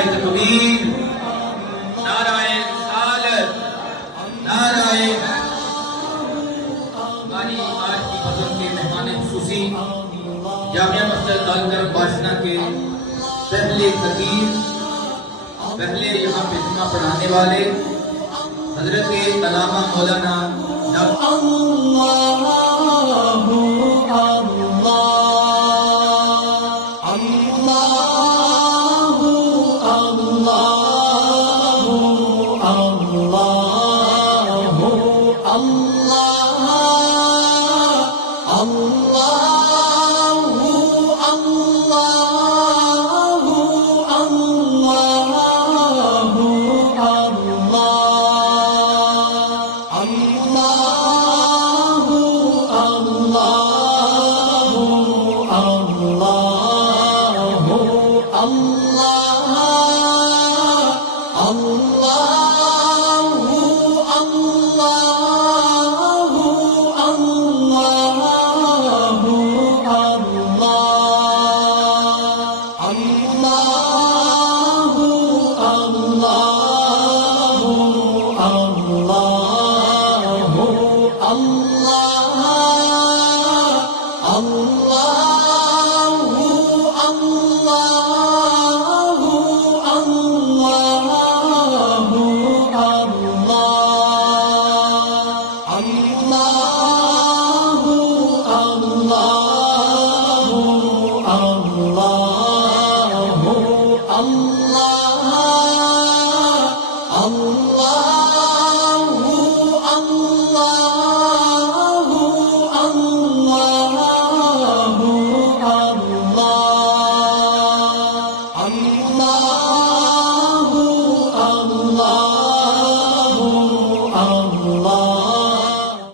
नाराए तकबीर, नाराए रिसालत, नाराए हमारी आज की मज़हब के मेहमान खुसूसी जामिया मस्जिद दालकर बाशना के पहले खतीब, पहले यहाँ पे जुमा पढ़ाने वाले हजरत अल्लामा मौलाना